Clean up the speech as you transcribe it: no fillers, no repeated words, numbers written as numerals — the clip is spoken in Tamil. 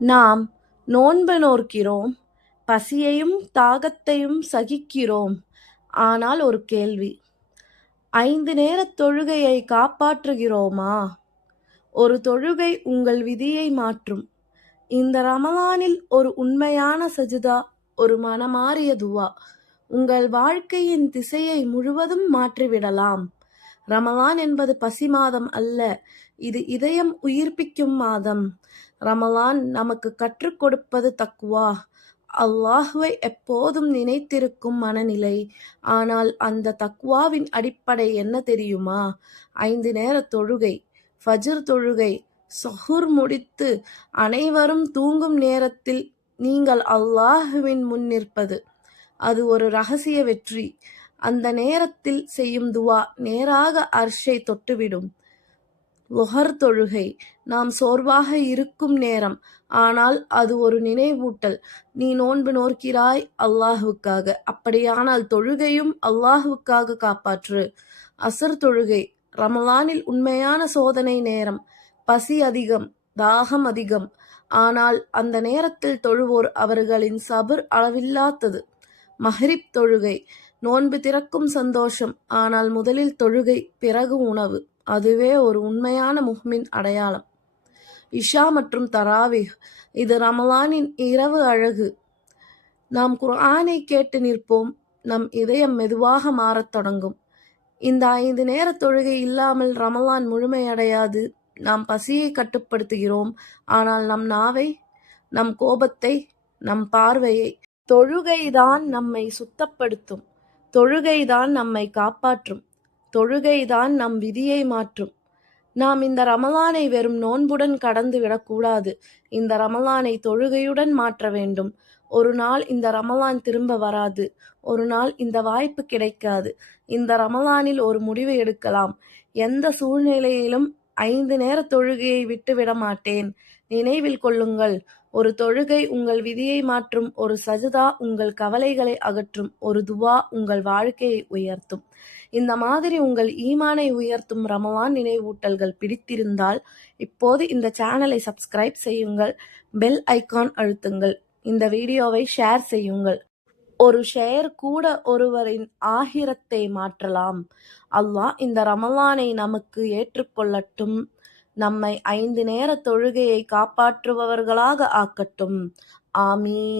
நாம் நோன்பு நோற்கிறோம், பசியையும் தாகத்தையும் சகிக்கிறோம். ஆனால் ஒரு கேள்வி, 5 நேரத் தொழுகையை காப்பாற்றுகிறோமா? ஒரு தொழுகை உங்கள் விதியை மாற்றும். இந்த ரமலானில் ஒரு உண்மையான சஜிதா, ஒரு மனமாறிய துவா உங்கள் வாழ்க்கையின் திசையை முழுவதும் மாற்றிவிடலாம். ரமலான் என்பது பசி மாதம் அல்ல, இது இதயம் உயிர்ப்பிக்கும் மாதம். ரமலான் நமக்கு கற்றுக் கொடுப்பது தக்வா, அல்லாஹுவை எப்போதும் நினைத்திருக்கும் மனநிலை. ஆனால் அந்த தக்வாவின் அடிப்படை என்ன தெரியுமா? 5 நேர தொழுகை, ஃபஜ்ர் தொழுகை, சஹூர் முடித்து அனைவரும் தூங்கும் நேரத்தில் நீங்கள் அல்லாஹுவின் முன் நிற்பது. அது ஒரு ரகசிய வெற்றி. அந்த நேரத்தில் செய்யும் துவா நேராக அர்ஷை தொட்டுவிடும். லுஹர் தொழுகை நாம் சோர்வாக இருக்கும் நேரம், ஆனால் அது ஒரு நினைவூட்டல். நீ நோன்பு நோக்கிறாய் அல்லாஹுக்காக, அப்படியானால் தொழுகையும் அல்லாஹுக்காக காப்பாற்று. அசர் தொழுகை ரமலானில் உண்மையான சோதனை நேரம். பசி அதிகம், தாகம் அதிகம். ஆனால் அந்த நேரத்தில் தொழுவோர் அவர்களின் சபர் அளவில்லாதது. மஹ்ரிப் தொழுகை நோன்பு திறக்கும் சந்தோஷம். ஆனால் முதலில் தொழுகை, பிறகு உணவு. அதுவே ஒரு உண்மையான முஹ்மின் அடையாளம். இஷா மற்றும் தராவிஹ் இது ரமலானின் இரவு அழகு. நாம் குர்ஆனை கேட்டு நிற்போம், நம் இதயம் மெதுவாக மாறத் தொடங்கும். இந்த 5 நேர தொழுகை இல்லாமல் ரமலான் முழுமையடையாது. நாம் பசியை கட்டுப்படுத்துகிறோம், ஆனால் நம் நாவை, நம் கோபத்தை, நம் பார்வையை. தொழுகைதான் நம்மை சுத்தப்படுத்தும். தொழுகைதான் நம்மை காப்பாற்றும். தொழுகைதான் நம் விதியை மாற்றும். நாம் இந்த ரமலானை வெறும் நோன்புடன் கடந்து விடக்கூடாது. இந்த ரமலானை தொழுகையுடன் மாற்ற வேண்டும். ஒரு நாள் இந்த ரமலான் திரும்ப வராது. ஒரு நாள் இந்த வாய்ப்பு கிடைக்காது. இந்த ரமலானில் ஒரு முடிவு எடுக்கலாம். எந்த சூழ்நிலையிலும் 5 நேர தொழுகையை விட்டுவிட மாட்டேன். நினைவில் கொள்ளுங்கள், ஒரு தொழுகை உங்கள் விதியை மாற்றும். ஒரு சஜிதா உங்கள் கவலைகளை அகற்றும். ஒரு துவா உங்கள் வாழ்க்கையை உயர்த்தும். இந்த மாதிரி உங்கள் ஈமானை உயர்த்தும் ரமலான் நினைவூட்டல்கள் பிடித்திருந்தால் இப்போது இந்த சேனலை சப்ஸ்கிரைப் செய்யுங்கள், பெல் ஐகான் அழுத்துங்கள், இந்த வீடியோவை ஷேர் செய்யுங்கள். ஒரு ஷேர் கூட ஒருவரின் ஆகிரத்தை மாற்றலாம். அல்லாஹ் இந்த ரமலானை நமக்கு ஏற்றுக்கொள்ளட்டும். நம்மை 5 நேர தொழுகையை காப்பாற்றுபவர்களாக ஆக்கட்டும். ஆமீன்.